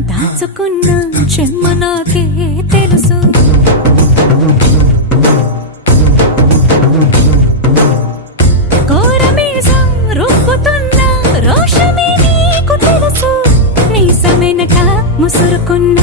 దాచుకున్న చెమ్మ నాకే తెలుసు. కోరమీసం రుబ్బుతున్న రోషమే నీకు తెలుసు. మీసమెనక ముసురుకున్న